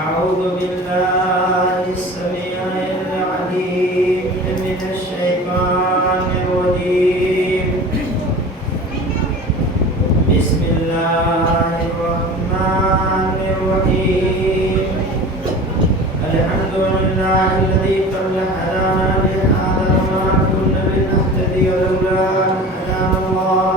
أعوذ بالله السميع العليم من الشيطان الرجيم. بسم الله الرحمن الرحيم. الحمد لله الذي قد هدانا لهذا وما كنا لنهتدي لولا أن هدانا الله.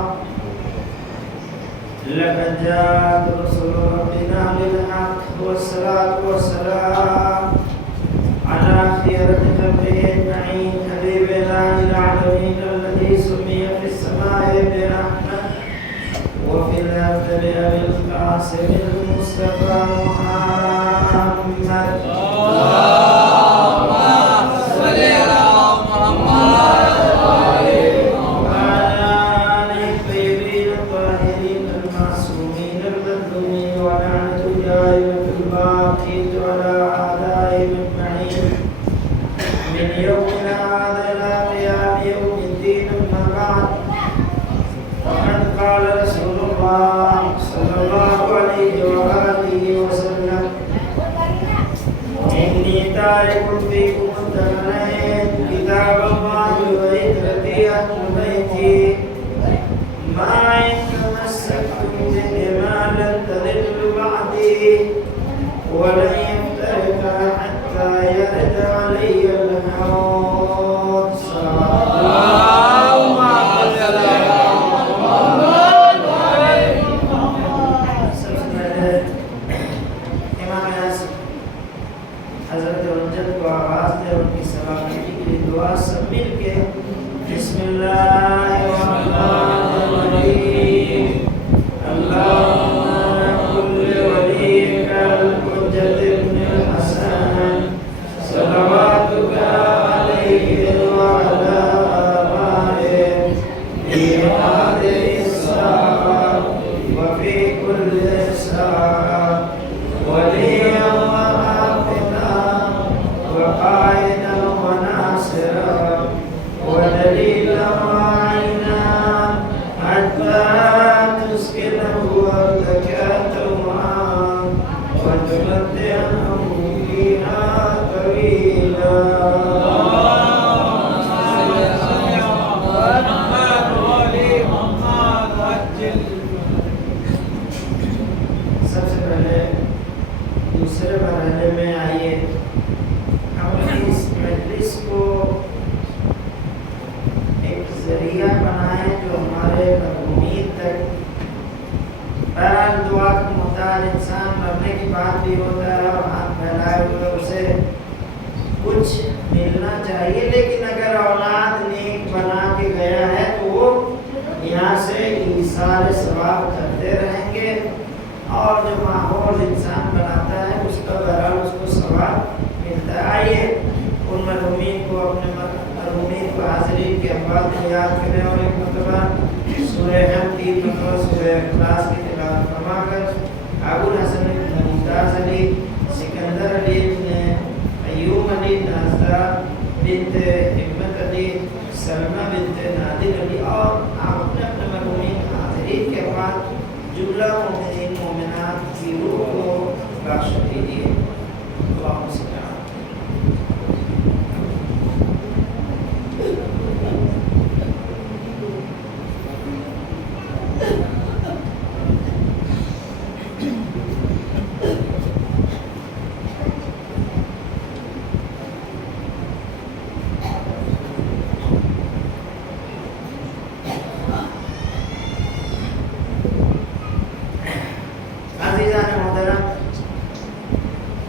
لقد جاءت رسل ربنا بالحق والصلاة والسلام على خيرة خلقه أجمعين حبيب إله العالمين الذي سمي في السماء برحمة وفي الأرض بأبي القاسم المصطفى محمد. قال رسول الله صلى الله عليه وآله وسلم: إني تارك فيكم الثقلين كتاب الله وعترتي أهل بيتي ما إن تمسكتم بهما لن تضلوا بعدي ولن يفترقا حتى يرد علي الحوض. بسم الله الرحمن الرحيم. اللهم كل وليك الحجة بن الحسن صلواتك عليه وعلى آله في هذه الساعة وفي كل ساعة وليا وحافظا وقائدا وناصرا ودليلا وعينا حتى تسكنه أرضك طوعا وتمتعه فيها طويلا. سب سے پہلے دوسرے مرحلے میں آئیے ہم اس مجلس کو ذریعہ بنائیں جو ہمارے امید تک بہرحال دعا کا محتاج انسان مرنے کی بات بھی ہوتا ہے اور ہاتھ پھیلائے ہوئے اسے کچھ ملنا چاہیے، لیکن اگر اولاد نیک بنا کے گیا ہے تو وہ یہاں سے ایثار ثواب کرتے رہیں گے اور جو ماحول انسان بناتا ہے اس کا بہرحال اس کو ثواب ملتا ہے. آئیے ان مرحومین کو اپنے مرحومین کو حاضرین کے اموات کو یاد کریں اور ایک مرتبہ سورہ حمد 3 مرتبہ سورہ اخلاص کی تلاوت فرما کر ابو الحسن ممتاز علی، سکندر علی بن ایوب علی، نازدہ بنت حکمت علی، سلمہ بنت نادر علی اور آپ اپنے اپنے مرحومین حاضرین کے بعد جملہ مومنین مومنات کی روح کو بخش دیجیے. اللہم صلی اللہ.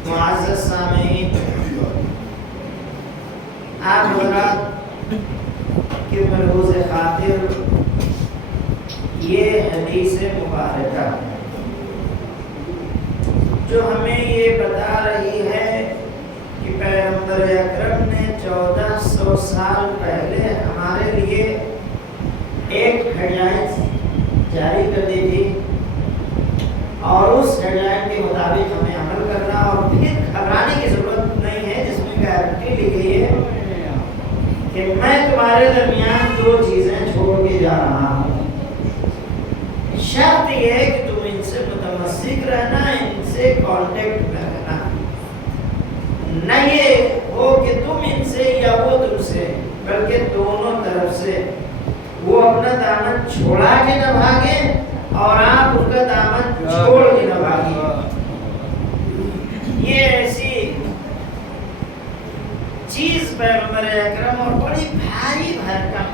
معزز سامعین، آپ حضرات کے ملحوظ خاطر یہ حدیث مبارکہ جو ہمیں یہ بتا رہی ہے کہ پیغمبر اکرم نے 1400 سال پہلے ہمارے لیے ایک ہدایت جاری کر دی تھی اور اس ہدایت کے مطابق ہمیں عمل کرنا اور پھر گھبرانے کی ضرورت نہیں ہے، جس میں گارنٹی لی گئی ہے کہ میں تمہارے درمیان 2 چیزیں چھوڑ کے جا رہا ہوں. شرط یہ ہے کہ تم ان سے متمسک رہنا، ان سے کانٹیکٹ میں رہنا، نہ یہ ہو کہ تم ان سے یا وہ تم سے، بلکہ دونوں طرف سے۔ وہ اپنا دامن چھوڑا کے نہ بھاگے اور آپ ان کا دامن چھوڑ کے نہ بھاگے۔ یہ ایسی چیز پیغمبر اکرم اور بڑی بھاری بھرکم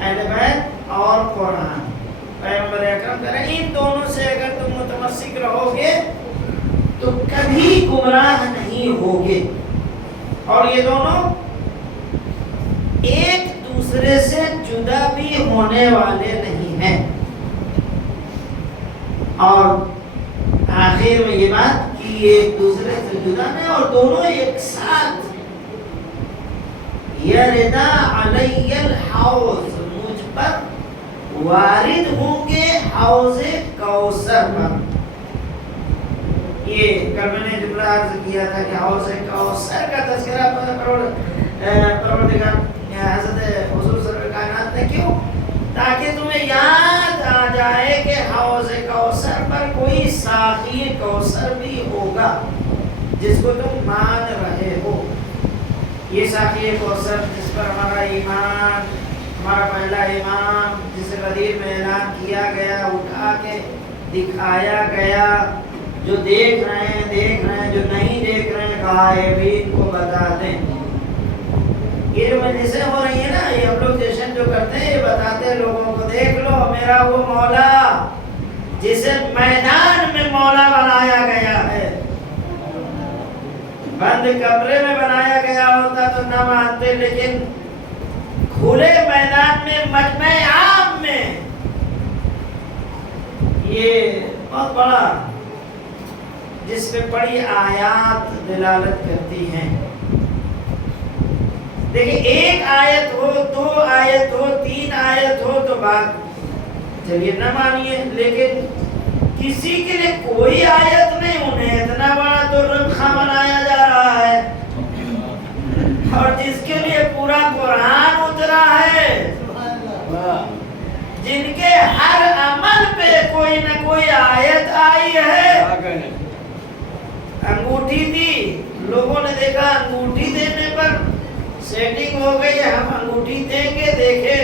اہل بیت اور قرآن، پیغمبر اکرم کہہ رہے ہیں ان دونوں سے اگر تم متمسک رہو گے تو کبھی گمراہ نہیں ہوگے، اور یہ دونوں ایک دوسرے سے جدا بھی ہونے والے نہیں ہیں۔ اور آخر میں یہ بات کہ ایک دوسرے سے جدا نہیں اور دونوں ایک ساتھ، یردا علی الحوض، مجھ پر وارد ہوں گے حوض کوثر پر۔ یہ کل میں نے جملہ عرض کیا تھا کہ حوض کوثر کا تذکرہ پروردگار حضرت حضور صلی اللہ علیہ وسلم نے کیوں؟ تاکہ تمہیں یاد آ جائے کہ حوض کوثر پر کوئی ساقی کوثر بھی ہوگا جس کو تم مان رہے ہو۔ یہ ساقی کوثر جس پر ہمارا ایمان، ہمارا پہلا امام جسے غدیر میں اعلان کیا گیا، اٹھا کے دکھایا گیا، جو دیکھ رہے ہیں، جو نہیں دیکھ رہے ہیں غائبین کو بتا دیں۔ یہ جو مجلسیں ہو رہی ہیں نا، یہ ہم لوگ جشن جو کرتے ہیں، یہ بتاتے ہیں لوگوں کو دیکھ لو میرا وہ مولا جسے میدان میں مولا بنایا گیا ہے۔ بند کمرے میں بنایا گیا ہوتا تو نہ مانتے، لیکن کھلے میدان میں مجمع عام میں یہ بہت بڑا، جس پہ بڑی آیات دلالت کرتی ہیں۔ دیکھیں ایک آیت ہو، دو آیت ہو، تین آیت ہو تو بات چلیے نہ مانیے، لیکن کسی کے لیے کوئی آیت نہیں، انہیں اتنا بڑا تو رکھا بنایا جا رہا ہے، اور جس کے لیے پورا قرآن اترا ہے، جن کے ہر عمل پہ کوئی نہ کوئی آیت آئی ہے۔ انگوٹھی دی، لوگوں نے دیکھا انگوٹھی دینے پر سیٹنگ ہو گئی، ہم انگوٹھی دیں گے، دیکھے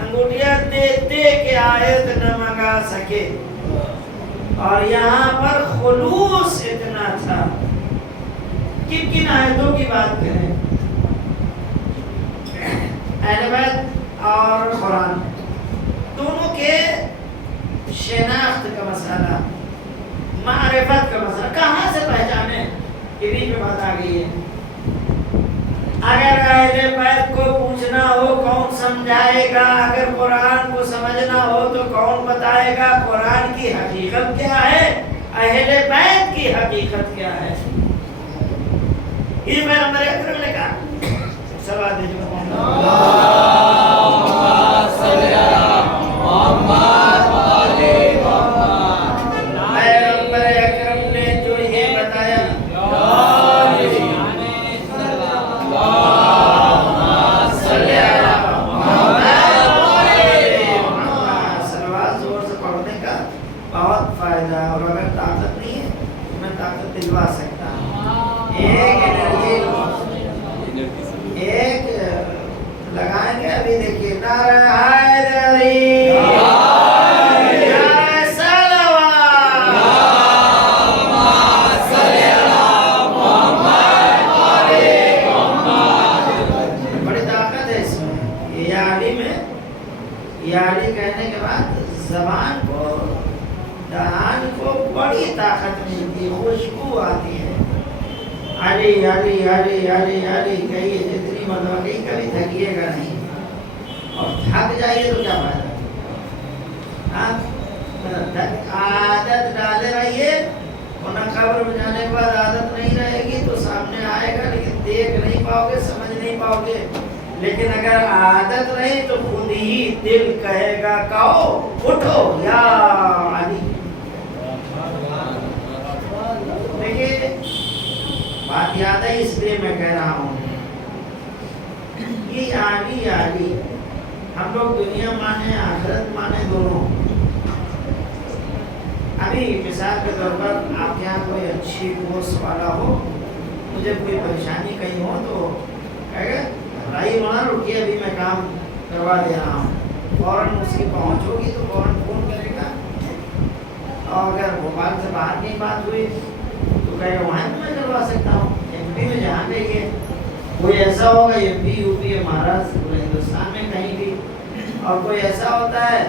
انگوٹھیاں دے کے آیت نہ منگا سکے، اور یہاں پر خلوص اتنا تھا۔ کن آیتوں کی بات کریں؟ اہل بیت اور قرآن دونوں کے شناخت کا مسئلہ، معرفت کا مسئلہ، کہاں سے پہچانے، یہ بھی جو بات آ گئی ہے۔ اگر اہل بیت کو پوچھنا ہو کون سمجھائے گا، اگر قرآن کو سمجھنا ہو تو کون بتائے گا قرآن کی حقیقت کیا ہے، اہل بیت کی حقیقت کیا ہے؟ یہ پیغمبر اکرم نے کہا، سوال دیجیے عادت ڈالے رہیے، ورنہ قبر میں جانے کے بعد عادت نہیں رہے گی تو سامنے آئے گا، لیکن دیکھ نہیں پاؤ گے، سمجھ نہیں پاؤ گے۔ لیکن اگر عادت رہی تو خود ہی دل کہے گا کہو اٹھو یا علی۔ دیکھیے بات یاد ہے، اس لیے میں کہہ رہا ہوں یہ علی علی، ہم لوگ دنیا مانے آخرت مانے دونوں، ابھی مثال کے طور پر آپ کے یہاں کوئی اچھی پوسٹ والا ہو، مجھے کوئی پریشانی کہیں ہو تو کہے گا بھائی مولانا رکیے ابھی میں کام کروا دے رہا ہوں، فوراً اس کی پہنچ ہوگی تو فوراً فون کرے گا. اور اگر بھوپال سے باہر کی بات ہوئی تو کہے گا وہاں تو میں کروا سکتا ہوں، ایم پی میں جہاں دیکھیے کوئی ایسا ہوگا MP UP Maharashtra پورے ہندوستان میں کہیں بھی. اور کوئی ایسا ہوتا ہے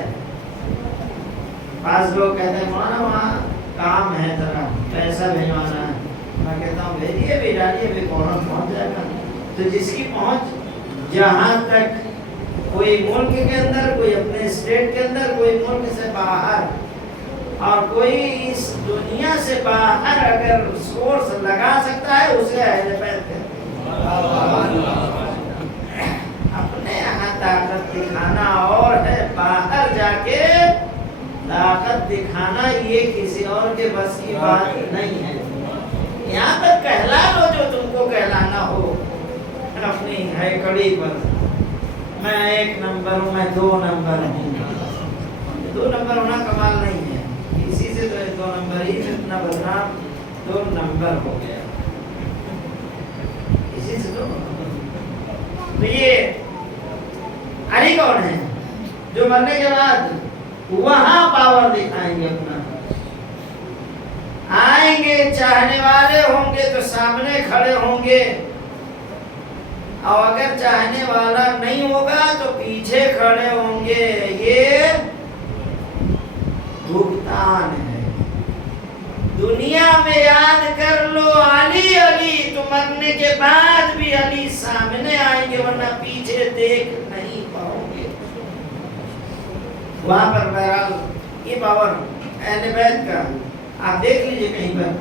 بعض لوگ کہتے ہیں مولانا وہاں کام ہے ذرا پیسہ بھیجوانا ہے، میں کہتا ہوں بھیجیے بھی ڈالیے بھی فوراً پہنچ جائے گا. تو جس کی پہنچ جہاں تک کوئی ملک کے اندر، کوئی اپنے اسٹیٹ کے اندر، کوئی ملک سے باہر، اور کوئی اس دنیا سے باہر اگر سورس لگا سکتا ہے اسے اہل بیت کہتے ہیں. اپنے یہاں طاقت دکھانا اور ہے، باہر جا کے طاقت دکھانا یہ کسی اور کے بس کی بات نہیں ہے. یہاں پر کہلا لو جو تم کو کہلانا ہو اپنی ہے کڑی پر. میں 1 نمبر ہوں، میں 2 نمبر ہوں. 2 نمبر ہونا کمال نہیں ہے، اسی سے تو 2 نمبر ہی سے اتنا بدنام 2 نمبر ہو گیا، اسی سے تو. تو یہ علی کون ہے جو مرنے کے بعد وہاں پاور دکھائیں گے اپنا. آئیں گے چاہنے والے ہوں گے تو سامنے کھڑے ہوں گے، اور اگر چاہنے والا نہیں ہوگا تو پیچھے کھڑے ہوں گے. یہ بھگتان ہے. دنیا میں یاد کر لو علی علی، تو مرنے کے بعد بھی علی سامنے آئیں گے ورنہ پیچھے دیکھ نہیں پاؤ گے. وہاں پر بہرحال یہ پاور اہل بیت کا آپ دیکھ لیجئے کہیں پر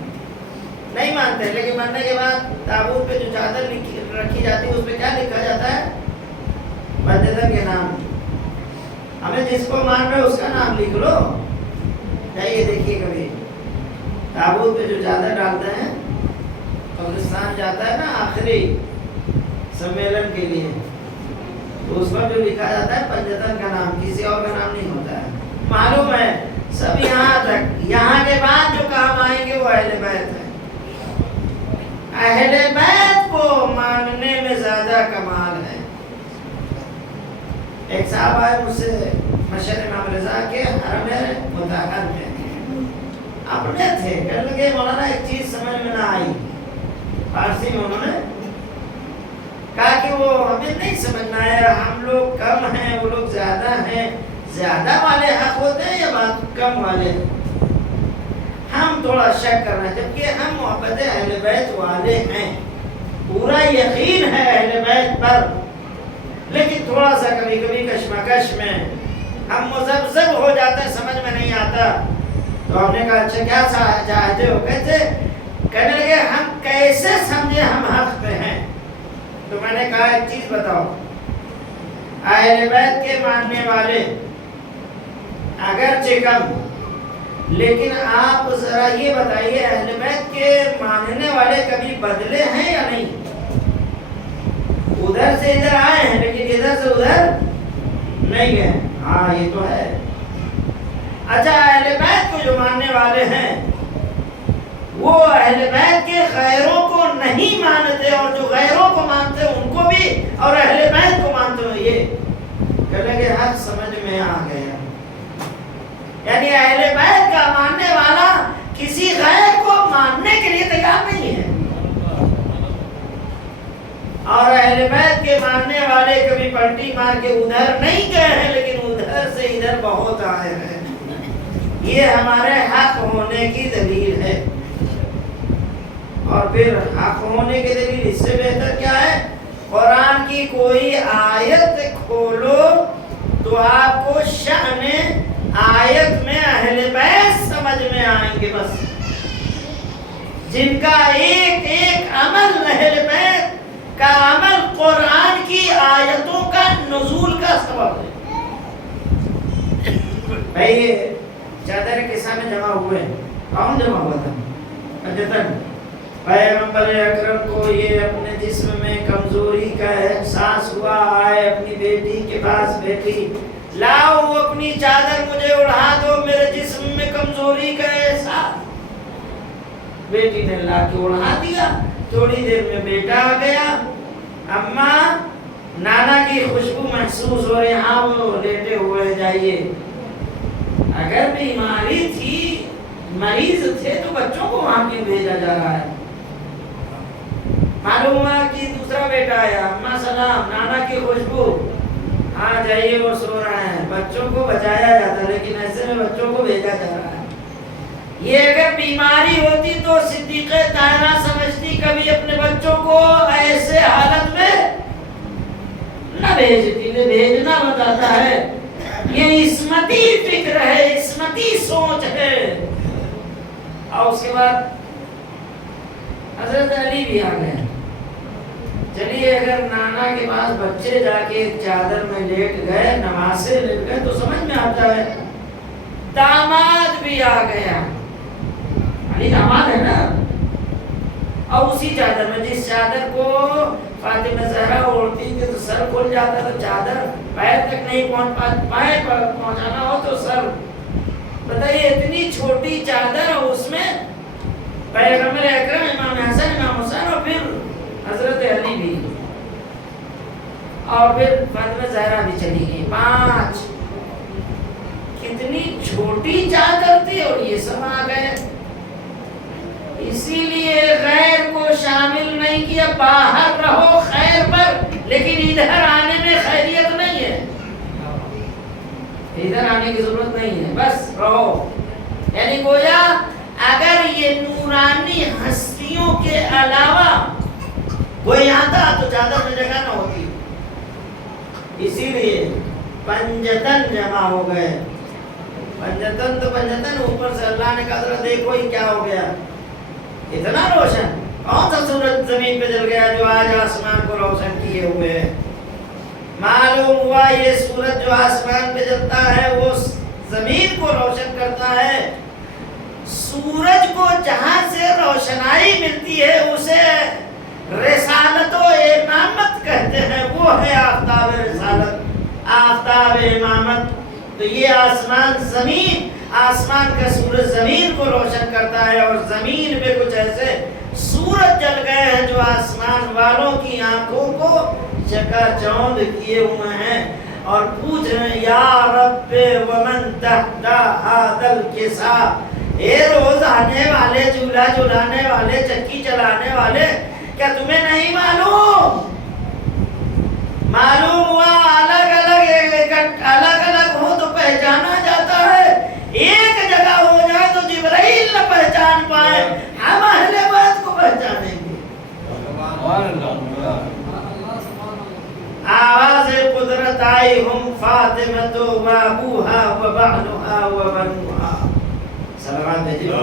نہیں مانتے، لیکن مرنے کے بعد تابوت پہ جو چادر رکھی جاتی ہے اس پہ کیا لکھا جاتا ہے؟ بددن کے نام. ہمیں جس کو مان رہے اس کا نام لکھ لو. جائیے دیکھیے کبھی تابوت پہ جو چادر ڈالتے ہیں، قبرستان جاتا ہے نا آخری سمیلن کے لیے، تو اس پر جو لکھا جاتا ہے پنجتن کا نام، کسی اور کا نام نہیں ہوتا ہے. معلوم ہے سب یہاں تک، یہاں کے بعد جو کام آئیں گے وہ اہل بیت ہے. اہل بیت کو ماننے میں زیادہ کمال ہے. ایک صاحب آئے مجھ سے مشہد امام رضا کے حرم مطہر میں، اپنے تھے، کہنے لگے مولانا ایک چیز سمجھ میں نہ آئی. فارسی میں انہوں نے کہا کہ وہ ہمیں نہیں سمجھنا ہے، ہم لوگ کم ہیں وہ لوگ زیادہ ہیں، زیادہ والے حق ہوتے ہیں یا بات کم والے؟ ہم تھوڑا شک کر رہے ہیں، جبکہ ہم محبت اہل بیت والے ہیں، پورا یقین ہے اہل بیت پر، لیکن تھوڑا سا کبھی کبھی کشمکش میں ہم مذبذب ہو جاتے ہیں، سمجھ میں نہیں آتا. تو ہم نے کہا اچھا کیا چاہتے ہو؟ کہنے لگے ہم کیسے سمجھے ہم حق پہ ہیں؟ تو میں نے کہا ایک چیز بتاؤ، اہل بیت کے ماننے والے اگرچہ کم، لیکن آپ ذرا یہ بتائیے اہل بیت کے ماننے والے کبھی بدلے ہیں یا نہیں؟ ادھر سے ادھر آئے ہیں لیکن ادھر سے ادھر نہیں گئے. ہاں یہ تو ہے. اچھا اہل بیت کو جو ماننے والے ہیں وہ اہل بیت کے غیروں کو نہیں مانتے، اور جو غیروں کو مانتے ہیں ان کو بھی، اور اہل بیت کو مانتے ہیں. یہ کہنے کے حق سمجھ میں آ گیا. یعنی اہل بیت کا ماننے والا کسی غیر کو ماننے کے لیے تیار نہیں ہے، اور اہل بیت کے ماننے والے کبھی پلٹی مار کے ادھر نہیں گئے ہیں لیکن ادھر سے ادھر بہت آئے ہیں. یہ ہمارے حق ہونے کی دلیل ہے. اور پھر حق ہونے کی دلیل اس سے بہتر کیا ہے؟ قرآن کی کوئی آیت کھولو تو آپ کو شأن آیت میں اہل بیت سمجھ میں آئیں گے. بس جن کا ایک ایک عمل اہل بیت کا عمل قرآن کی آیتوں کا نزول کا سبب ہے. بھائی چادر کے سامنے جمع ہوئے، کون جمع ہوا تھا؟ پنجتن. پیغمبر اکرم کو یہ اپنے جسم میں کمزوری کا احساس ہوا، آئے اپنی بیٹی کے پاس، بیٹی لاؤ اپنی چادر مجھے اڑا دو، میرے جسم میں کمزوری کا بیٹی نے لا کے اڑا دیا، تھوڑی دیر میں بیٹا آ گیا، اماں نانا کی خوشبو محسوس ہو رہی، ہاں وہ لیٹے ہوئے جائیے۔ اگر بیماری تھی، مریض تھے، تو بچوں کو وہاں کیوں بھیجا جا رہا ہے؟ معلوم ہوا کہ دوسرا بیٹا آیا، اماں سلام، نانا کی خوشبو، ہاں جائیے وہ سو رہے ہیں۔ بچوں کو بچایا جاتا، لیکن ایسے میں بچوں کو بھیجا جا رہا ہے۔ یہ اگر بیماری ہوتی تو صدیقہ طاہرہ سمجھتی کبھی اپنے بچوں کو ایسے حالت میں نہ بھیجتی، نے بھیجنا بتاتا ہے۔ یہ عصمتی فکر ہے، عصمتی سوچ ہے۔ اور اس کے بعد حضرت علی بھی آ گئے۔ چلیے اگر نانا کے پاس بچے جا کے چادر میں لیٹ گئے، نماز سے لیٹ گئے، تو سمجھ میں آتا ہے۔ داماد بھی آ گیا، علی داماد ہے نا، اور اسی چادر میں، جس چادر کو فاطمہ زہرا اوڑھتی تھی تو سر کھل جاتا تھا، چادر پیر تک نہیں پیر پر پہنچانا ہو تو سر، بتائیے اتنی چھوٹی چادر، اور اس میں پیغمبر اکرم، امام حسن، امام حسین، اور پھر حضرت علی بھی، اور پھر فاطمہ زہرا بھی چلی گئی، 5۔ کتنی چھوٹی چادر تھی، اور یہ سب آ گئے۔ اسی لیے غیر کو شامل نہیں کیا، باہر رہو خیر پر، لیکن ادھر آنے میں خیریت نہیں ہے، ادھر آنے کی ضرورت نہیں ہے، بس رہو۔ یعنی گویا اگر یہ نورانی ہستیوں کے علاوہ کوئی آتا تو چادر میں جگہ نہ ہوتی، اسی لیے پنجتن جمع ہو گئے۔ پنجتن تو پنجتن، اوپر سے اللہ نے کہا ذرا دیکھو یہ کیا ہو گیا، اتنا روشن، کون سا سورج زمین پہ جل گیا جو آج آسمان کو روشن کیے ہوئے ہے؟ معلوم ہوا یہ سورج جو آسمان پہ جلتا ہے وہ زمین کو روشن کرتا ہے۔ سورج کو جہاں سے روشنائی ملتی ہے اسے رسالت و امامت کہتے ہیں، وہ ہے آفتاب رسالت، آفتاب امامت۔ تو یہ آسمان زمین، آسمان کا سورج زمین کو روشن کرتا ہے، اور زمین میں کچھ ایسے سورج جل گئے ہیں جو آسمان والوں کی آنکھوں کو چکا چوند کیے ہوئے ہیں، اور پوچھ رہے ہیں یا رب ومن تحت هذا الكساء، اے روز آنے والے، جھولا جھلانے والے، چکی چلانے والے، کیا تمہیں نہیں معلوم ہوا الگ الگ ہو تو پہچانا جاتا ہے، ایک جگہ ہو جائے تو جبرائیل نہ پہچان پائے، ہم اہل بیت کو پہچانیں گے۔ آواز قدرت آئی، ہم فاطمہ و ابوہا و بعلہا و بنوہا۔ سلامات بھیجیے۔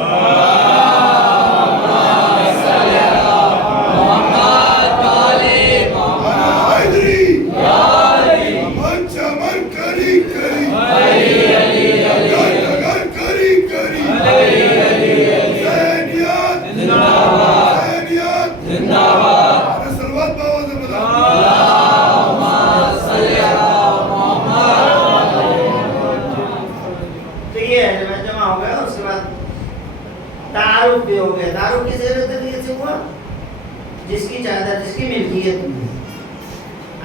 تعارف بھی ہو گیا۔ تعارف کس طریقے سے ہوا؟ جس کی چادر، جس کی ملکیت میں،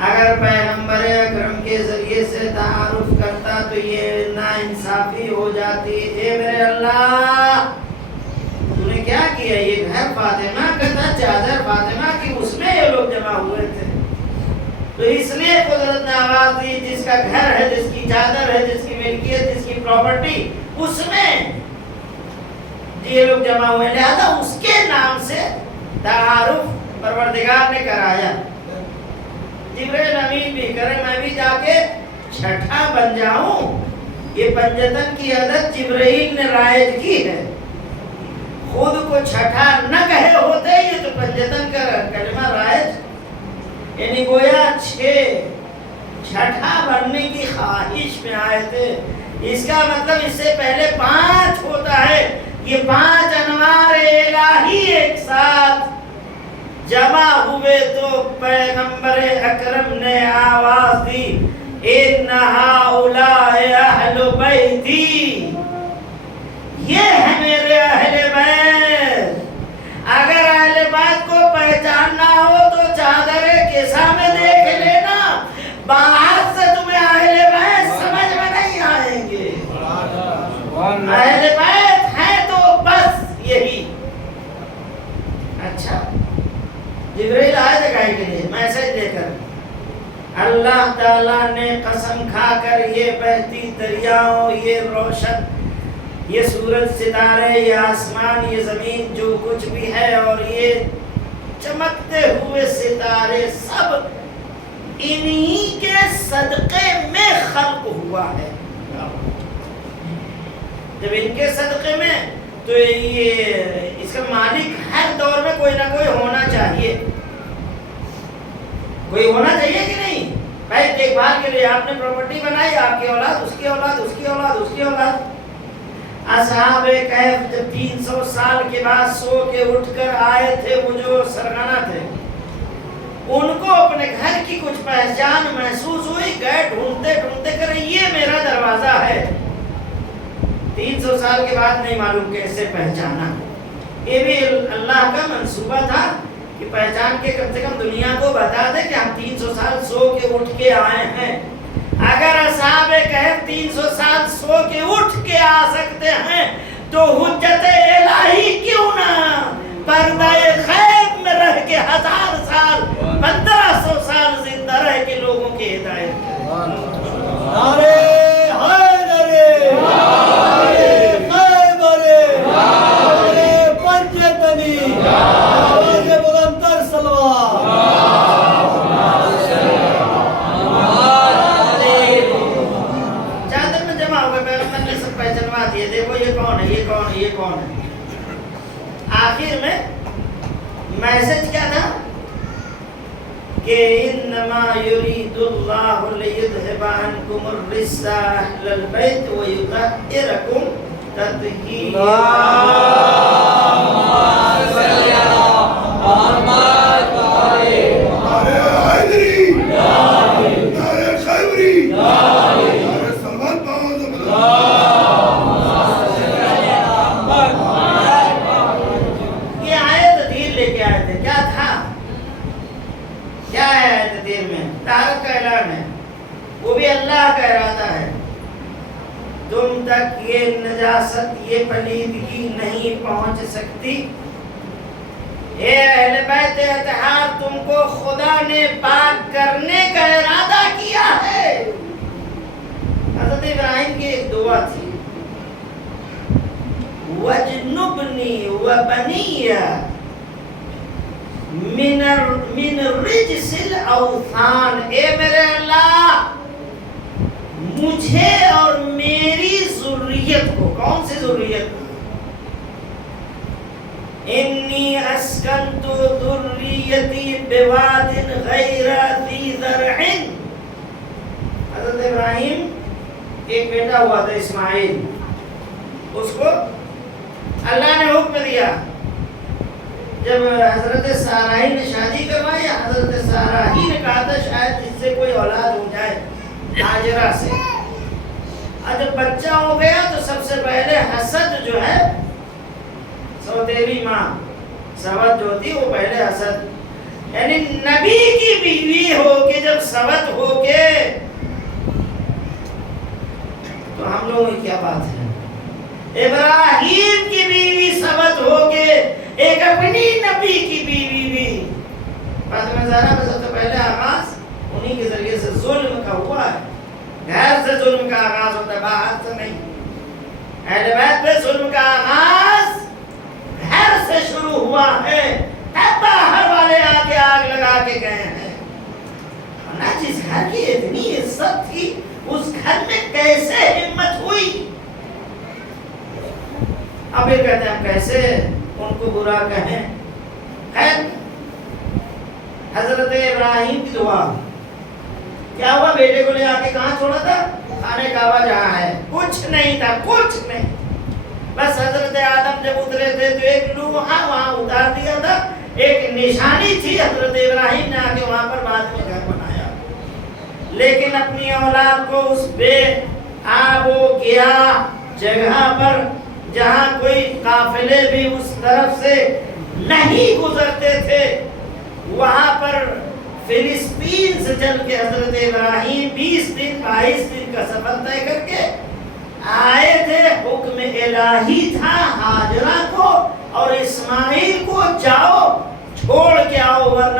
اگر پیغمبر اکرم کے ذریعے سے تعارف کرتا تو یہ ناانصافی ہو جاتی۔ اے میرے اللہ، تو نے کیا کیا؟ یہ گھر فاطمہ کا تھا، چادر فاطمہ کی، اس میں یہ لوگ جمع ہوئے تھے، تو اس لیے قدرت نے آواز دی جس کا گھر ہے، جس کی چادر ہے، جس کی ملکیت، جس کی پراپرٹی، اس میں یہ لوگ جمع ہوئے، لہذا اس کے نام سے تعارف پروردگار نے کرایا۔ جبرائیل امین بھی کرے، میں بھی جا کے چھٹا بن جاؤں، یہ پنجتن کی عادت جبرائیل نے رائج کی ہے۔ خود کو چھٹا نہ کہے ہوتے یہ تو پنجتن کا کلمہ رائج، یعنی گویا چھٹا بننے کی خواہش میں آئے تھے۔ اس کا مطلب اس سے پہلے 5 ہوتا ہے، یہ 5 انوار الہی ایک ساتھ جمع ہوئے تو پیغمبر اکرم نے آواز دی ان ہؤلاء اہل بیتی، یہ ہے میرے اہل بیت، جبرائیل آئے تھے کہیں کے لیے میسج دے کر. اللہ تعالیٰ نے قسم کھا کر یہ بہتی دریاؤں، یہ روشن، یہ سورج، ستارے، یہ آسمان، یہ زمین، جو کچھ بھی ہے اور یہ چمکتے ہوئے ستارے سب انہی کے صدقے میں خلق ہوا ہے. جب ان کے صدقے میں تو یہ اس کا مالک ہر دور میں کوئی نہ کوئی ہونا چاہیے. کوئی ہونا چاہیے کہ نہیں؟ بھائی دیکھ بھال کے لیے آپ نے پراپرٹی بنائی، آپ کی اولاد، اس کی اولاد، اس کی اولاد، اس کی اولاد. اصحاب کہف جب 300 سال کے بعد سو کے اٹھ کر آئے تھے، وہ جو سرگنا تھے، ان کو اپنے گھر کی کچھ پہچان محسوس ہوئی. گئے ڈھونڈتے ڈھونڈتے کر یہ میرا دروازہ ہے. 300 سال کے بعد نہیں معلوم کیسے پہچانا. یہ بھی اللہ کا منصوبہ تھا کہ پہچان کے کم سے کم دنیا کو بتا دے کہ ہم 300 سال سو کے اٹھ کے آئے ہیں. اگر اصحاب کہف 300 سال سو کے اٹھ کے آ سکتے ہیں تو حجت الہی کیوں نہ پردہ غیب میں رہ کے 1000 سال 1500 سال زندہ رہ کے لوگوں کی ہدایت کرے. نعرے حیدری، نعرے خیبری، نعرے پنجتنی، آواز بلندتر سلوات. چادر میں جمع ہو گئے، پیغمبر نے سب پہچانوا دیے. دیکھو یہ کون ہے، یہ کون ہے، یہ کون ہے. آخر میں میسج کیا تھا کہ انما یرید اللہ لیذھب عنکم الرجس اہل البیت ویطہرکم تطہیرا. وہ بھی اللہ کا ارادہ ہے. تم تک یہ نجاست، یہ پلیدگی نہیں پہنچ سکتی. اے اہل بیت اطہار، تم کو خدا نے پاک کرنے کا ارادہ کیا ہے. حضرت ابراہیم کی ایک دعا تھی، وَجْنُبْنِي وَبَنِيَّ من رجس الاوثان. اے میرے اللہ، مجھے اور میری ذریت کو. کون سی ذریت؟ انی اسکنت ذریتی بواد غیر ذی زرع. حضرت ابراہیم ایک بیٹا ہوا تھا اسماعیل. اس کو اللہ نے حکم دیا، جب حضرت سارہ نے شادی کروائی، حضرت سارہ ہی نے کہا تھا شاید اس سے کوئی اولاد ہو جائے ہاجرہ سے. اور جب بچہ ہو گیا تو سب سے پہلے حسد جو ہے، سوتیلی ماں سوت جو تھی وہ پہلے حسد، یعنی نبی کی بیوی ہو کے جب سوت ہو کے، تو ہم لوگوں کی کیا بات ہے. ابراہیم کی بیوی سوت ہو کے، ایک اپنی نبی کی بیوی بھی. فاطمہ زہرا میں سب سے پہلے آغاز انہی کے ذریعے سے ظلم کا ہوا ہے. گھر سے ظلم کا آغاز ہوتا ہے، باہر سے نہیں. اہل بیت پہ ظلم کا آغاز گھر سے شروع ہوا ہے، تب باہر والے آ کے آگ لگا کے گئے ہیں. ورنہ جس گھر کی اتنی عزت تھی، اس گھر میں کیسے ہمت ہوئی. اب یہ کہتے ہیں ہم کیسے ان کو برا کہیں. خیر، حضرت ابراہیم کی دعا کیا ہوا؟ بیٹے کو لے آ کے کہاں چھوڑا تھا؟ خانہ کعبہ جہاں ہے. کچھ نہیں تھا، کچھ نہیں. بس حضرت آدم جب اترے تھے تو ایک لوہا وہاں اتار دیا تھا، ایک نشانی تھی. حضرت ابراہیم نے آ کے وہاں پر بعد میں گھر بنایا. لیکن اپنی اولاد کو اس بے آب و گیا جگہ پر، جہاں کوئی قافلے بھی اس طرف سے نہیں گزرتے تھے، وہاں پر فلسطین سے چل کے حضرت ابراہیم 20 دن 22 دن کا سفر طے کر کے آئے تھے. حکم الہی تھا ہاجرہ کو اور اسماعیل کو جاؤ چھوڑ کے آؤ، ورنہ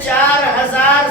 4000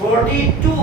42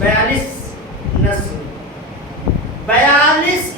42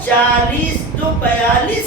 42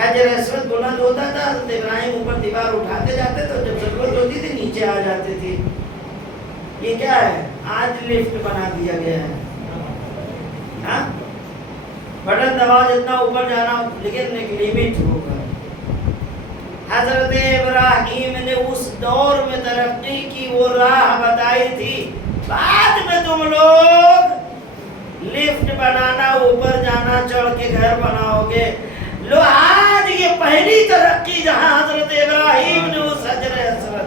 حجر اسود بلند ہوتا تھا، حضرت ابراہیم اوپر دیوار اٹھاتے جاتے تو جب ضرورت ہوتی تھی نیچے آ جاتے تھے. یہ کیا ہے؟ آج لفٹ بنا دیا گیا ہے. ہاں بٹن دباؤ جتنا اوپر جانا، لیکن ایک لمٹ ہوگا. حضرت ابراہیم نے اس دور میں ترقی کی وہ راہ بتائی تھی. بعد میں تم لوگ لفٹ بنانا، اوپر جانا، چڑھ کے گھر بناؤ گے. لو آج یہ پہلی ترقی جہاں حضرت ابراہیم نے اس حجر اسود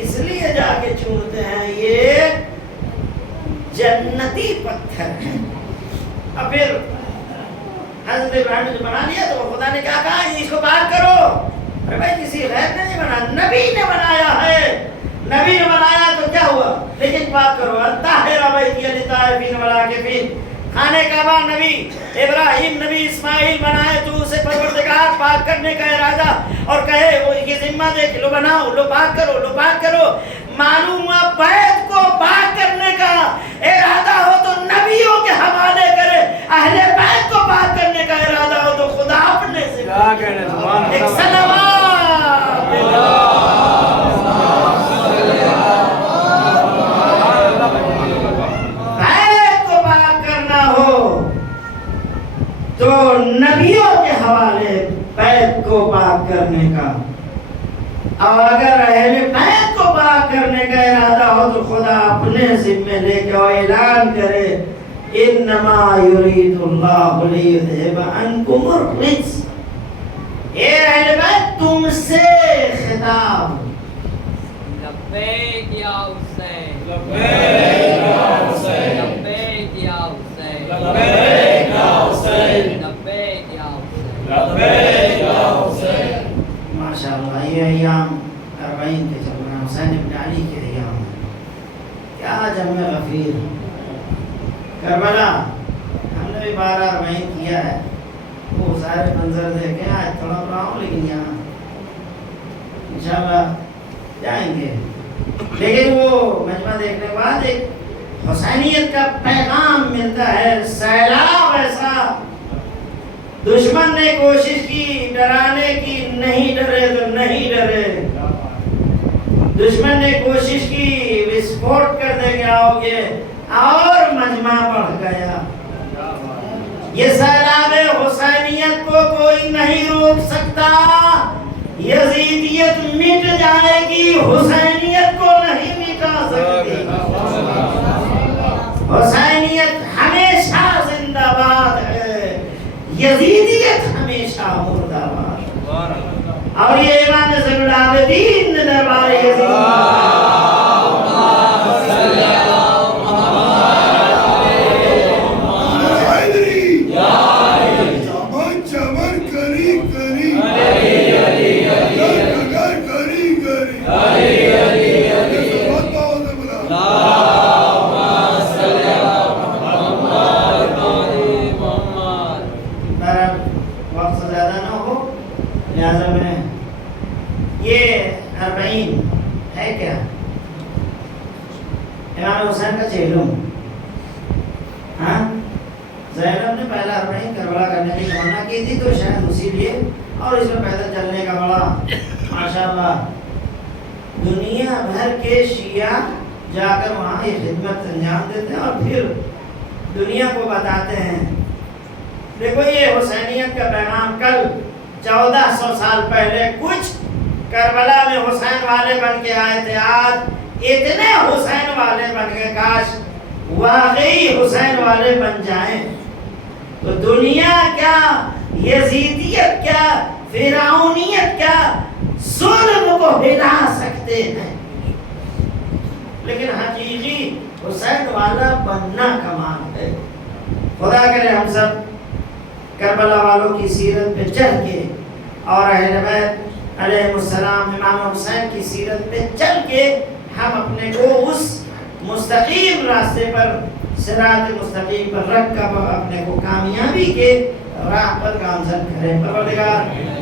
اس لیے جا کے چومتے ہیں، یہ جنتی پتھر ہے. اور پھر حضرت ابراہیم نے بنا لیا تو خدا نے کیا کہا؟ اس کو پاک کرو. ارے بھائی کسی غیر نے نہیں بنایا، نبی نے بنایا ہے. نبی نے بنایا تو کیا ہوا؟ لیکن پاک کرو. الطاہر بیتی للطائفین والعاکفین. خانہ کعبہ نبی ابراہیم، نبی اسماعیل بنائے تو اسے پروردگار پاک کرنے کا ارادہ اور کہے وہ یہ ذمہ دے کہ لو بناؤ، لو پاک کرو، لو پاک کرو. معلوم ہوا بیت کو پاک کرنے کا ارادہ ہو تو نبیوں کے حوالے کرے، اہل بیت کو پاک کرنے کا ارادہ ہو تو خدا اپنے سے. ایک صلوات تو نبیوں کے حوالے بیت کو پاک کرنے کا. اور اگر اہل بیت کو پاک کرنے کا ارادہ ہو تو خدا اپنے ذمے لے کے اعلان کرے انما یرید اللہ لیذھب عنکم الرجس. اے اہل بیت تم سے خطاب. لبیک یا حسین، لبیک یا حسین، لبیک یا حسین، لبیک یا حسین، لبیک یا حسین، لبیک یا حسین. ماشاءاللہ یہ ایام 40 کے چل رہے ہیں، حسین ابن علی کے ایام ہیں. کیا جمع غفیر کربلا. ہم نے بھی 12 کیا ہے. وہ سارے منظر دیکھے آج تھوڑا رہا ہوں، لیکن یہاں انشاءاللہ جائیں گے. لیکن وہ مجمع دیکھنے کے بعد ایک حسینیت کا پیغام ملتا ہے. سیلاب ایسا دشمن نے کوشش کی ڈرانے کی، نہیں ڈرے تو نہیں ڈرے. دشمن نے کوشش کی وسفوٹ کر دے گے آؤ گے، اور مجمع بڑھ گیا. یہ سیلاب حسینیت کو کوئی نہیں روک سکتا. یزیدیت مٹ جائے گی، حسینیت کو نہیں مٹا سکتی. حسینیت ہمیشہ زندہ باد ہے، یزیدیت ہمیشہ مردہ باد. اور یہ امام زین العابدین نے دربار یزید ہے کیا؟ امام حسین کا چہلم. ہاں زینب نے پہلا 40 کربلا کرنے کی تمنا کی تھی تو شاید اسی لیے، اور اس میں پیدل چلنے کا بڑا ماشاءاللہ. دنیا بھر کے شیعہ جا کر وہاں یہ خدمت انجام دیتے ہیں اور پھر دنیا کو بتاتے ہیں دیکھو یہ حسینیت کا پیغام. کل 1400 سال پہلے کچھ کربلا میں حسین والے بن کے آئے تھے، آج اتنے حسین والے بن گئے. کاش واقعی حسین والے بن جائیں تو دنیا کیا، یزیدیت کیا، فرعونیت کیا، ظلم کو ہلا سکتے ہیں. لیکن حقیقی حسین والا بننا کمال ہے. خدا کرے ہم سب کربلا والوں کی سیرت پہ چل کے اور اہل بیت علیہ السلام امام حسین کی سیرت پہ چل کے ہم اپنے کو اس مستقیم راستے پر، صراط مستقیم پر رکھ کر اپنے کو کامیابی کے راہ پر گامزن کریں. پروردگار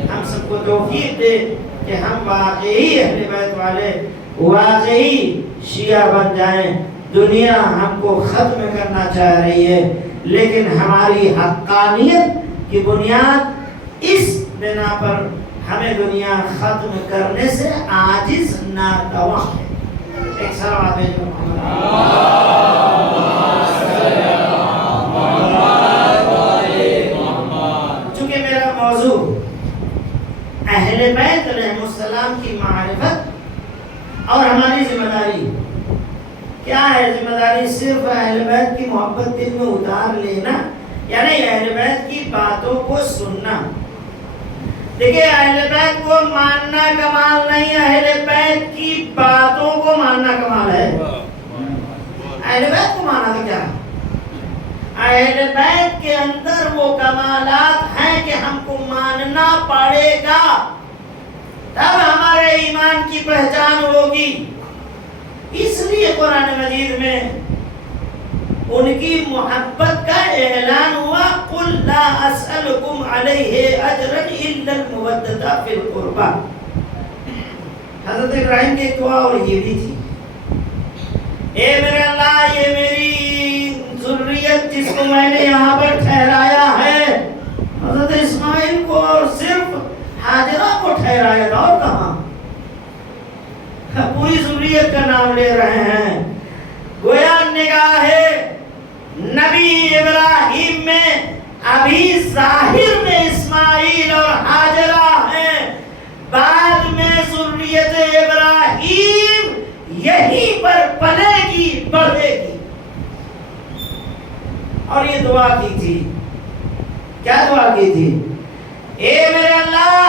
ہم سب کو توفیق دے کہ ہم واقعی اہل بیت والے، واقعی شیعہ بن جائیں. دنیا ہم کو ختم کرنا چاہ رہی ہے، لیکن ہماری حقانیت کی بنیاد بنا پر ہمیں دنیا ختم کرنے سے عاجز ناتواں ہے. ایک سلام بھیجو چونکہ میرا موضوع اہل بیت علیہ السلام کی معرفت اور ہماری ذمہ داری کیا ہے. ذمہ داری صرف اہل بیت کی محبت دل میں اتار لینا، یعنی اہل بیت کی باتوں کو سننا. دیکھیں اہل بیت کو ماننا کمال نہیں، اہل بیت کی باتوں کو ماننا کمال ہے. اہل بیت کو مانا تو کیا؟ اہل بیت کے اندر وہ کمالات ہیں کہ ہم کو ماننا پڑے گا، تب ہمارے ایمان کی پہچان ہوگی. اس لیے قرآن مجید میں ان کی محبت کا اعلان ہوا. قل لا اسألکم علیہ اجرا الا المودۃ فی القربى. حضرت ابراہیم کی دعا اور یہ بھی تھی، اے میرے اللہ یہ میری ذریت جس کو میں نے یہاں پر ٹھہرایا ہے، حضرت اسماعیل کو اور صرف ہاجرہ کو ٹھہرایا تھا اور کہاں، پوری ذریت کا نام لے رہے ہیں. گویا نگاہ نبی ابراہیم میں ابھی ظاہر میں اسماعیل اور ہاجرہ ہیں، بعد میں ذریت ابراہیم یہیں پر پلے گی بڑھے گی. اور یہ دعا کی تھی، کیا دعا کی تھی؟ اے میرے اللہ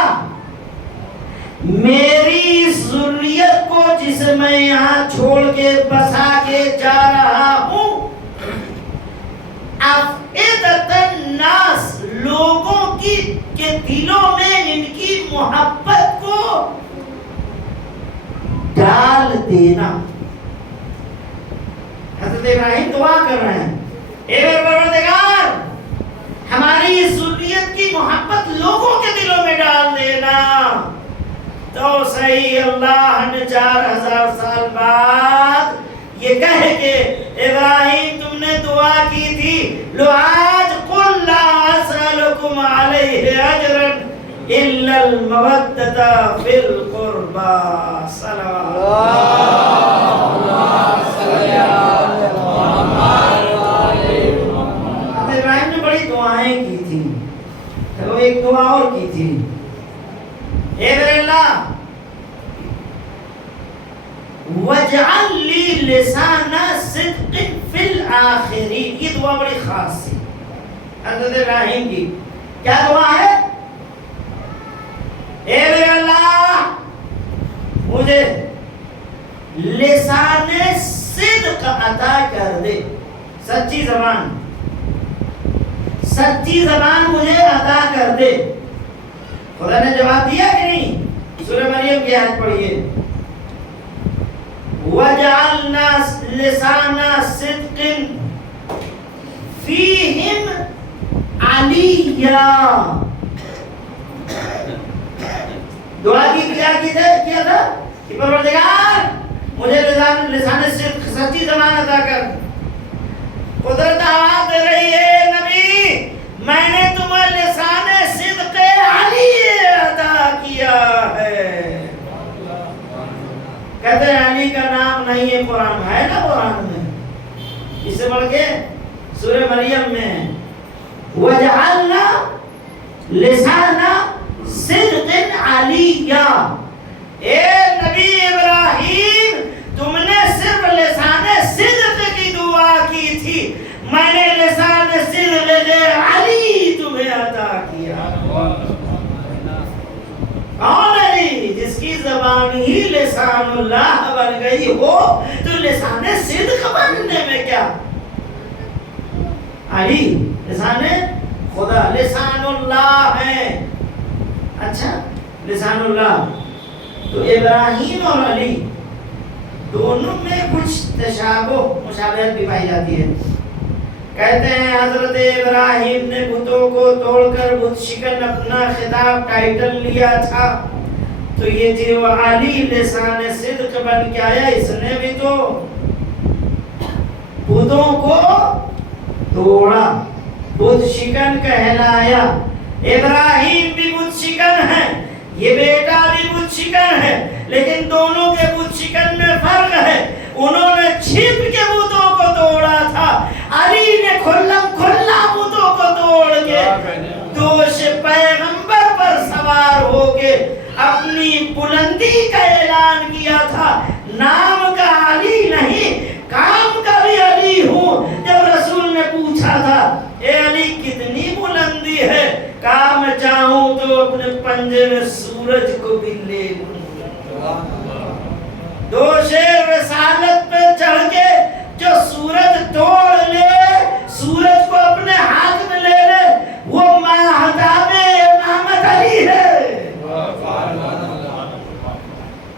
میری ذریت کو جس میں یہاں چھوڑ کے بسا کے جا رہا ہوں، افئدۃ الناس لوگوں کی کے دلوں میں ان کی محبت کو ڈال دینا. حضرت ابراہیم دعا کر رہے ہیں، اے میرے پروردگار ہماری ذریت کی محبت لوگوں کے دلوں میں ڈال دینا. تو صحیح اللہ نے 4000 سال بعد یہ کہہ کہ ابراہیم تم نے دعا کی تھی، لو آج قل لا اسألکم علیہ اجرا الا المودۃ فی القربى. ابراہیم نے بڑی دعائیں کی تھی، چلو ایک دعا اور کی تھی، اے میرے اللہ وَاجْعَلْ لِي لِسَانَ صِدْقٍ فِي الْآخِرِينَ. یہ دعا بڑی خاص ہے حضرت ابراہیم کی. کیا دعا ہے؟ اے میرے اللہ مجھے لسان صدق عطا کر دے، سچی زبان، سچی زبان مجھے عطا کر دے. خدا نے جواب دیا کہ نہیں؟ سورہ مریم کی آیت پڑھیے، وَجَعَلْنَا لِسَانَ صِدْقٍ فِيهِمْ عَلِيًّا. دعا کی کیا تھا کہ پروردگار مجھے لسان صدق سچی زبان عطا کر. قدرت آواز دے رہی ہے نبی میں نے تمہیں لسان صدق علی عطا کیا ہے. کہتے ہیں علی کا نام نہیں ہے قرآن، ہے نا قرآن میں، اس سے بڑھ کے سورہ مریم میں وَجَعَلْنَا لِسَانَ صِدْقٍ عَلِيًّا. اے نبی ابراہیم تم نے صرف لسان صدق کی دعا کی تھی، میں نے لسان صدق علی تمہیں عطا کیا. کون علی؟ جس کی زبان ہی لسان اللہ بن گئی ہو تو لسان صدق بننے میں کیا. علی لسان خدا، لسان اللہ ہے. اچھا لسان اللہ تو ابراہیم اور علی دونوں میں کچھ تشابہ مشابہت بھی پائی جاتی ہے. کہتے ہیں حضرت ابراہیم نے بتوں کو توڑ کر بت شکن اپنا خطاب ٹائٹل لیا تھا، تو یہ تھی وہ علی لسان صدق بن کے آیا. اس نے بھی تو بتوں کو توڑا، بت شکن کہلایا. ابراہیم بھی بت شکن ہے، یہ بیٹا بھی بت شکن ہے، لیکن دونوں کے بت شکن میں فرق ہے۔ انہوں نے چھپ کے بتوں کو توڑا تھا، علی نے کھلم کھلا بتوں کو توڑ کے دوش پیغمبر پر سوار ہو کے اپنی بلندی کا اعلان کیا تھا۔ نام کا علی نہیں، کام کا بھی علی ہوں۔ جب رسول نے پوچھا تھا اے علی کتنی بلندی ہے، کہا میں چاہوں تو اپنے پنجے میں سورج کو بھی لے لوں۔ دوش رسالت پہ چڑھ کے جو سورج توڑ لے، سورج کو اپنے ہاتھ میں لے لے، وہ ماہتاب امامت علی ہے۔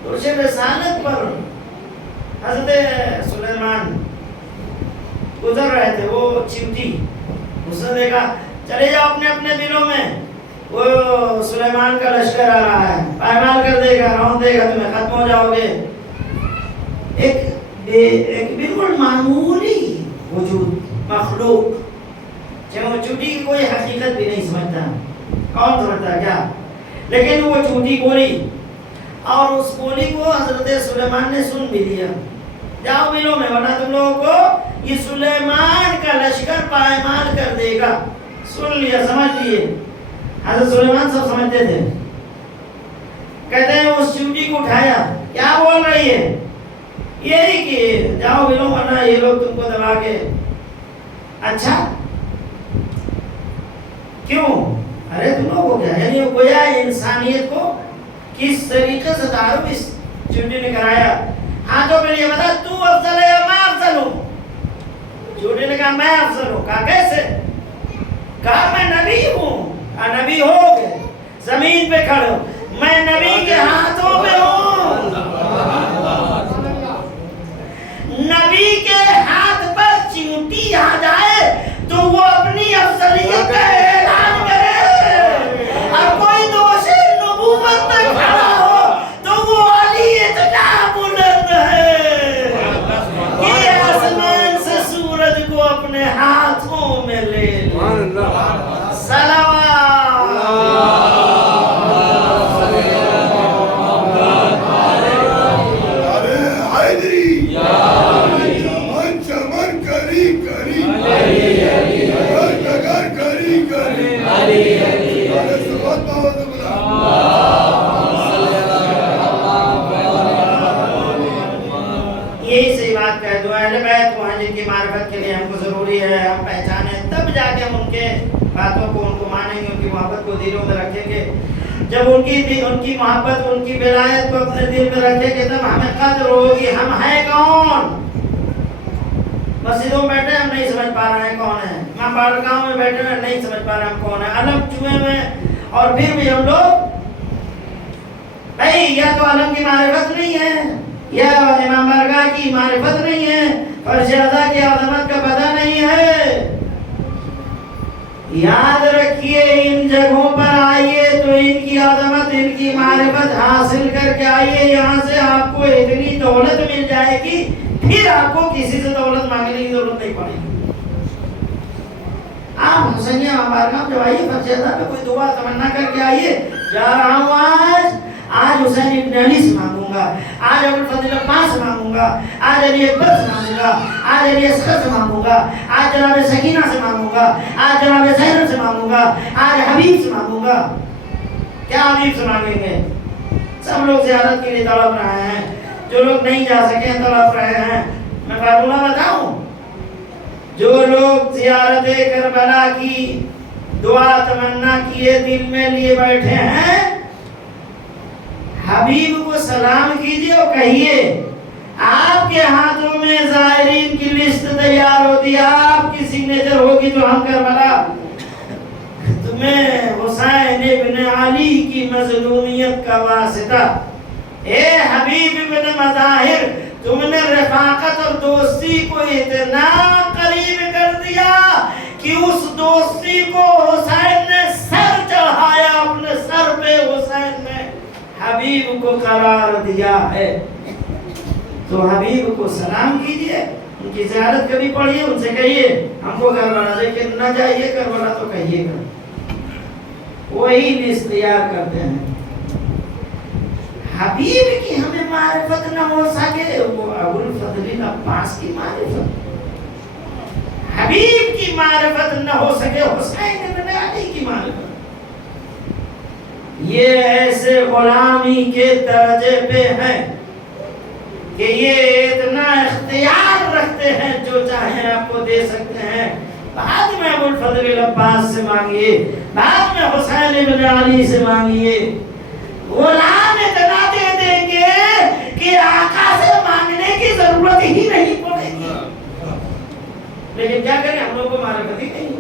دوش رسالت پر حضرت سلیمان گزر رہے تھے، وہ چیونٹی، اس نے دیکھا چلے جاؤ اپنے اپنے دلوں میں، وہ سلیمان کا لشکر آ رہا ہے، پائمال کر دے گا، رون دے گا، تمہیں ختم ہو جاؤ گے۔ ایک بالکل معمولی وجود مخلوق، چاہے وہ چوٹی کی کوئی حقیقت بھی نہیں سمجھتا، کون سمجھتا کیا، لیکن وہ چوٹی بولی، اور اس بولی کو حضرت سلیمان نے سن بھی لیا۔ جاؤ بلوں میں، ورنہ تم لوگوں کو یہ سلیمان کا لشکر پائمال کر دے گا۔ سن لیا، سمجھ لیے، حضرت سلیمان سب سمجھتے تھے۔ کہتے ہیں اس چوٹی کو اٹھایا، کیا بول رہی ہے؟ یہی کہ جاؤ بلوں ورنہ یہ لوگ تم کو دبا کے۔ اچھا کیوں؟ ارے تم لوگوں کو کیا، یعنی گویا انسانیت کو کس طریقے سے تعارف اس چوٹی نے کرایا۔ ہاتھوں پہ یہ بتا تو افضل ہے یا میں افضل ہوں؟ چوٹی نے کہا میں افضل ہوں۔ کہا کیسے؟ کہا میں نبی ہوں۔ نبی ہو گئے، زمین پہ کھڑو، میں نبی کے ہاتھوں پہ ہوں۔ نبی کے ہاتھ پر چیونٹی آ جائے تو وہ اپنی افضلیت کا اعلان کرے، اور کوئی دوش نبوت پہ کھڑا ہو تو وہ علی اتنا بلند ہے کہ آسمان سے سورج کو اپنے ہاتھوں میں لے لے۔ صلوات یہی صحیح بات کہہ دو، اہل بیت وہ ہیں جن کی معرفت کے لیے ہم کو ضروری ہے ہم پہچانیں، تب جا کے ہم ان کے باتوں کو، ان کو مانیں گے، ان کی محبت کو دلوں میں رکھیں گے۔ جب ان کی محبت، ان کی ولایت کو اپنے دل میں رکھیں گے تب ہمیں قدر ہوگی ہم ہیں کون۔ مسجدوں میں بیٹھے ہم نہیں سمجھ پا رہے ہیں کون ہے، ماں بارگاہوں میں بیٹھے ہیں نہیں سمجھ پا رہے ہم کون ہیں، علم چوئے میں، اور پھر بھی ہم لوگ بھائی یا تو علم کی معرفت نہیں ہے، یا امام بارگاہ کی معرفت نہیں ہے، فرش اعضا کی عظمت کا پتہ نہیں ہے۔ یاد رکھیے ان جگہوں پر آئیے تو ان کی عظمت، ان کی معرفت حاصل کر کے آئیے، یہاں سے آپ کو اتنی دولت مل جائے گی پھر آپ کو کسی سے دولت مانگنے کی ضرورت نہیں پڑے گی۔ آپ حسینیہ مبارکہ جب آئیے فرش اعضا پہ کوئی دعا تمنا کر کے آئیے، جا رہا ہوں آج حسین ابن علی سے مانگوں گا، آج ابو الفضل عباس سے مانگوں گا، آج علی اکبر سے مانگوں گا، آج علی اصغر سے مانگوں گا، آج جناب سکینہ سے مانگوں گا، آج جناب زینب سے مانگوں گا، آج حبیب سے مانگوں گا۔ کیا حبیب سے مانگیں گے؟ سب لوگ زیارت کے لیے تڑپ رہے ہیں، جو لوگ نہیں جا سکے تڑپ رہے ہیں۔ میں فارمولہ بتاؤں، جو لوگ زیارت کربلا کی دعا تمنا کیے دل میں لیے بیٹھے ہیں، حبیب کو سلام کیجئے اور کہیے آپ کے ہاتھوں میں زائرین کی لسٹ تیار ہوتی ہے، آپ کی سگنیچر ہوگی تو ہم کربلا تمہیں حسین ابن علی کی مظلومیت کا واسطہ، اے حبیب ابن مظاہر تم نے رفاقت اور دوستی کو اتنا قریب کر دیا کہ اس دوستی کو حسین نے سر چڑھایا، اپنے سر پہ حسین نے حبیب کو قرار دیا ہے۔ تو حبیب کو سلام کیجئے، ان کی زیارت کبھی پڑھیے، ان سے کہیے ہم کو کربلا لیکن نہ جائیے کربلا تو کہیے گا۔ وہی لسٹ تیار کرتے ہیں. حبیب کی ہمیں معرفت نہ ہو سکے وہ ابوالفضل عباس کی معرفت. حبیب کی معرفت نہ ہو سکے حسین ابن علی کی معرفت. یہ ایسے غلامی کے درجے پہ ہیں کہ یہ اتنا اختیار رکھتے ہیں جو چاہیں آپ کو دے سکتے ہیں. بعد میں ابوالفضل عباس سے مانگیے, بعد میں حسین ابن علی سے مانگیے. غلام اتنا دے دیں گے کہ آقا سے مانگنے کی ضرورت ہی نہیں پڑے گی. لیکن کیا کریں, ہم لوگ کو معرفت ہی نہیں.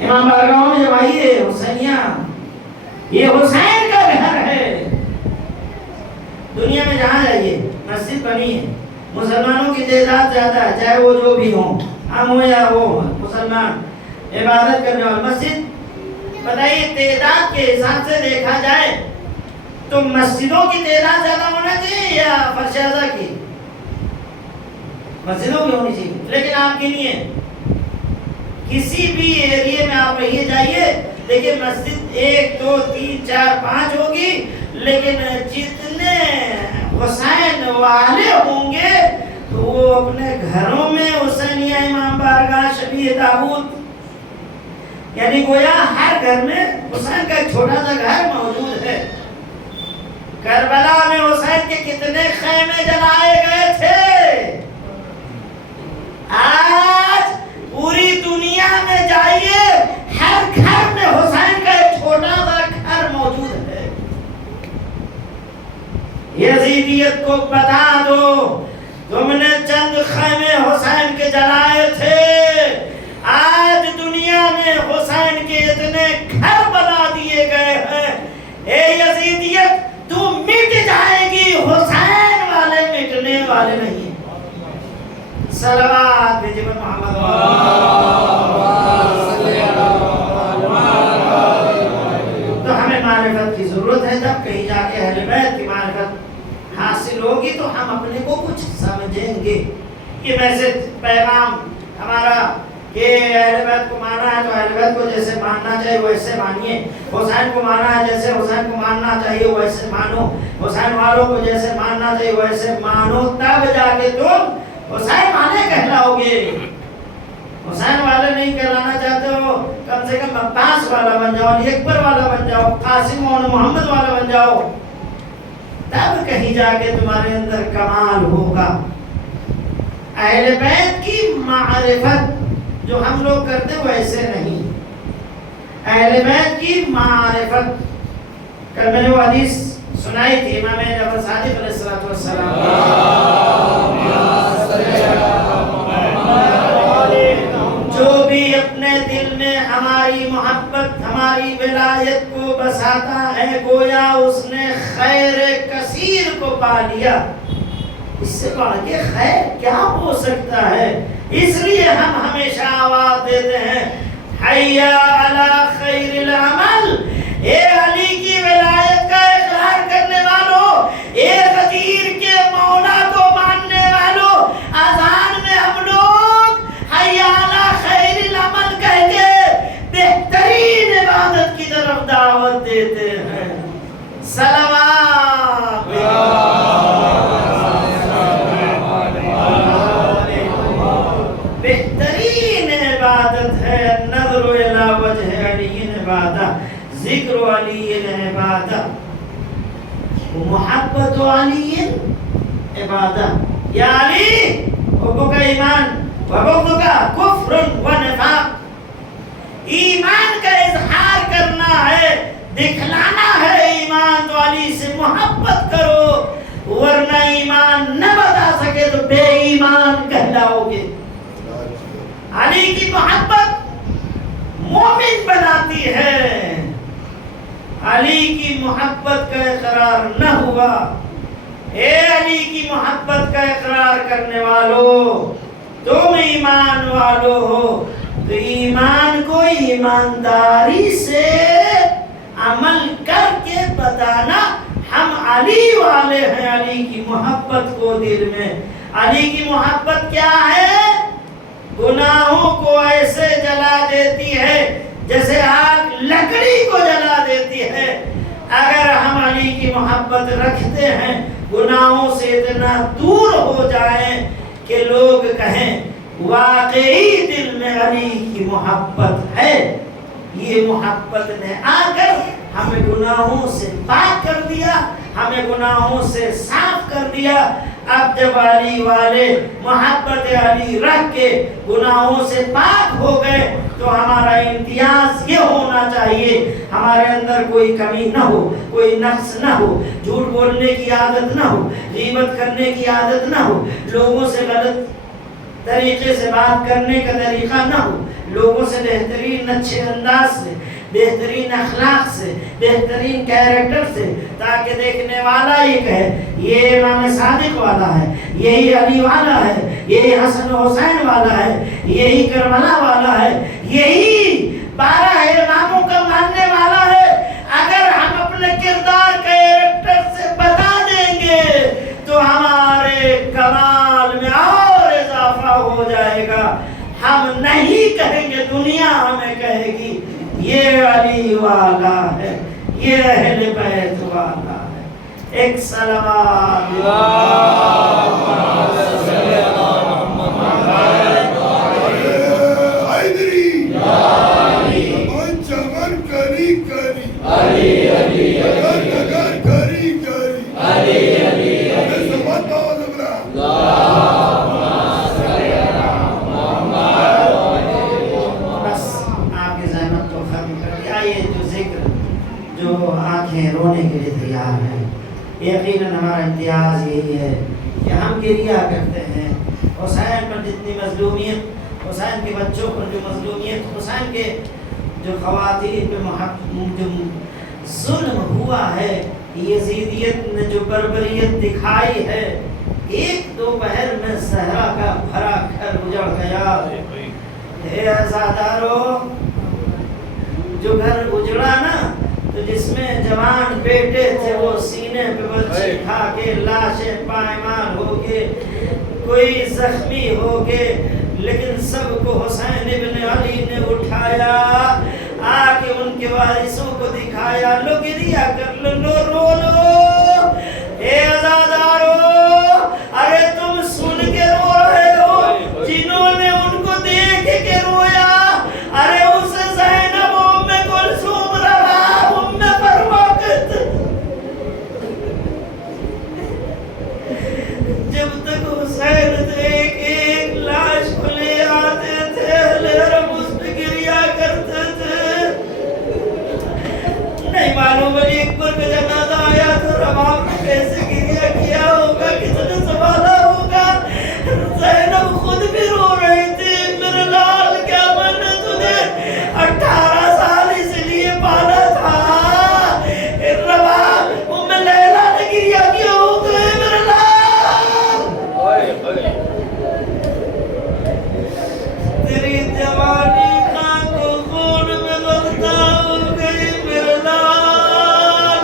امام بارگاہوں میں جب آئیے حسینیہ, یہ حسین کا گھر ہے. دنیا میں جہاں جائیے مسجد بنی ہے, مسلمانوں کی تعداد زیادہ ہے, چاہے وہ جو بھی ہوں, ہم ہوں یا وہ مسلمان عبادت کرنے والے. مسجد بتائیے تعداد کے حساب سے دیکھا جائے تو مسجدوں کی تعداد زیادہ ہونا چاہیے یا فرش اعضاء کی؟ مسجدوں کی ہونی چاہیے. لیکن آپ گنیے کسی بھی ایریے میں آپ رہیے جائیے, دیکھیے مسجد 1 2 3 4 5 ہوگی, لیکن جتنے حسین والے ہوں گے تو وہ اپنے گھروں میں حسینیہ امام بارگاہ شبیہ تابوت, یعنی گویا ہر گھر میں حسین کا ایک چھوٹا سا گھر موجود ہے. کربلا میں حسین کے کتنے خیمے جلائے گئے تھے. آج پوری دنیا میں جائیے ہر گھر میں حسین کا ایک چھوٹا سا گھر موجود ہے. یزیدیت کو بتا دو تم نے چند خیمے حسین کے جلائے تھے, آج دنیا میں حسین کے اتنے گھر بنا دیے گئے ہیں. اے یزیدیت تو مٹ جائے گی, حسین والے مٹنے والے نہیں. صلوات بھیجئے محمد. تو ہمیں معرفت کی ضرورت ہے. جب کہیں جا کے اہل بیت کی معرفت حاصل ہوگی تو ہم اپنے کو کچھ سمجھیں گے. یہ میسج پیغام ہمارا کہ اہل بیت کو مانا ہے تو اہل بیت کو جیسے ماننا چاہیے ویسے مانیے. حسین کو مانا ہے جیسے حسین کو ماننا چاہیے ویسے مانو. حسین والوں کو جیسے ماننا چاہیے ویسے مانو, تب جا کے تم حسین والے کہلاؤ گے. حسین والے نہیں کہلانا چاہتے ہو, کم سے کم عباس والا بن جاؤ, علی اکبر والا بن جاؤ, قاسم و محمد والا بن جاؤ, تب کہیں جا کے تمہارے اندر کمال ہوگا. اہل بیت کی معرفت جو ہم لوگ کرتے وہ ایسے نہیں. اہل بیت کی معرفت, کل میں نے وہ حدیث سنائی تھی امام جعفر صادق علیہ السلام, جو بھی اپنے دل میں ہماری محبت ہماری ولایت کو بساتا ہے گویا اس نے خیر کثیر کو پا لیا. اس سے بڑھ کے خیر کیا ہو سکتا ہے؟ اس لیے ہم ہمیشہ آواز دیتے ہیں حیا علی خیر العمل. اے علی کی ولایت کا اقرار کرنے والوں, اے غدیر کے مولا کو ماننے والوں, اذان میں ہم لوگ حیا علی خیر العمل کہہ کے بہترین عبادت کی طرف دعوت دیتے ہیں. صلوات بہترین عبادت ہے. نظر الی وجہ علی عبادت, ذکر علی عبادت, محبت علی عبادت. یا علی حبک ایمان و بغضک کفر و نفاق. ایمان کا اظہار کرنا ہے, دکھلانا ہے ایمان, تو علی سے محبت کرو, ورنہ ایمان نہ بتا سکے تو بے ایمان کہلاؤ گے. علی کی محبت مومن بناتی ہے. علی کی محبت کا اقرار نہ ہوا, اے علی کی محبت کا اقرار کرنے والو, تم ایمان والو ہو, تو ایمان کو ایمانداری سے عمل کر کے بتانا ہم علی والے ہیں. علی کی محبت کو دل میں, علی کی محبت کیا ہے؟ گناہوں کو ایسے جلا دیتی ہے جیسے آگ لکڑی کو جلا دیتی ہے، اگر ہم علی کی محبت رکھتے ہیں گناہوں سے اتنا دور ہو جائیں کہ لوگ کہیں واقعی دل میں علی کی محبت ہے، یہ محبت نے آ کر ہمیں گناہوں سے پاک کر دیا، ہمیں گناہوں سے صاف کر دیا۔ اب جب علی والے محبت علی رکھ کے گناہوں سے پاک ہو گئے تو ہمارا امتیاز یہ ہونا چاہیے، ہمارے اندر کوئی کمی نہ ہو، کوئی نقص نہ ہو، جھوٹ بولنے کی عادت نہ ہو، غیبت کرنے کی عادت نہ ہو، لوگوں سے غلط طریقے سے بات کرنے کا طریقہ نہ ہو، لوگوں سے بہترین اچھے انداز سے، بہترین اخلاق سے، بہترین کیریکٹر سے، تاکہ دیکھنے والا یہ کہے یہ امام صادق والا ہے، یہی علی والا ہے، یہی حسن و حسین والا ہے، یہی کربلا والا ہے، یہی 12 اماموں کا ماننے والا ہے۔ اگر ہم اپنے کردار کیریکٹر سے بتا دیں گے تو ہمارے کمال میں اور اضافہ ہو جائے گا۔ ہم نہیں کہیں گے، دنیا ہمیں کہے گی یہ علی والا ہے، یہ اہل بیت والا ہے۔ ایک صلوات رونے کے لیے تیار ہے۔ یقیناً ہمارا امتیاز یہی ہے کہ ہم گریہ کرتے ہیں حسین پر جتنی مظلومیت، حسین کے بچوں پر جو مظلومیت، حسین کے جو خواتین پہ جو ظلم ہوا ہے، یزیدیت نے جو بربریت دکھائی ہے، ایک دوپہر میں زہرا کا بھرا گھر اجڑ گیا۔ اے عزادارو، جو گھر اجڑا نا، تو جس میں جوان بیٹے تھے وہ سینے پہ برچھی کھا کے، لاشیں پائمال ہو کے، کوئی زخمی ہو کے، لیکن سب کو حسین ابن علی نے اٹھایا، آ کے ان کے وارثوں کو دکھایا، لو گریہ کر لو، لو رو لو۔ اے عزادارو، ارے تم سن کے رو رہے ہو، جنہوں نے ان کو دیکھ کے رویا، ارے اس زینب ام کلثوم روا ام پر وقت، جب تک حسین تھے ایک لاش کو لے آتے تھے، حرم اس پہ گریہ کرتے تھے۔ نہیں معلوم علی اکبر کا جنازہ آیا تو روا نے کیسے گریہ کیا ہوگا، کتنے سنبھالا ہوگا۔ زینب خود بھی رو رہی تھی، میرے لال کیا میں نے تجھے 18 سال اس لیے پالا تھا۔ روا ام لیلا نے گریہ کیا ہوگا، میرے لال تیری جوانی خان کو خون میں غلطہ ہو گئی، میرے لال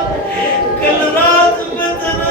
کل رات میں تیرے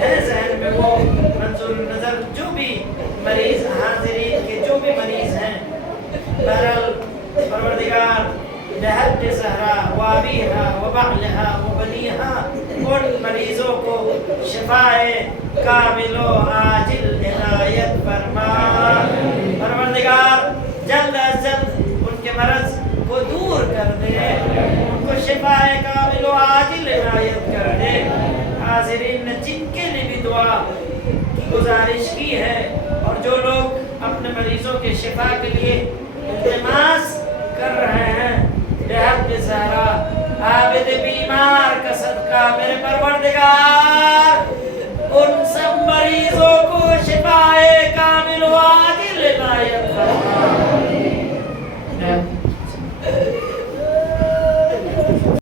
ہے ذہن میں وہ منظور نظر جو بھی مریض حاضرین کے جو بھی مریض ہیں بہرحال پروردگار بحق زہرا وابیہا وبعلہا وبنیہا ان مریضوں کو شفائے کامل و عاجل عنایت فرما پروردگار جلد از جلد ان کے مرض کو دور کر دے ان کو شفائے کامل و عاجل عنایت کر دے حاضرین نے جن کے لیے بھی دعا کی گزارش کی ہے اور جو لوگ اپنے مریضوں کے شفا کے لیے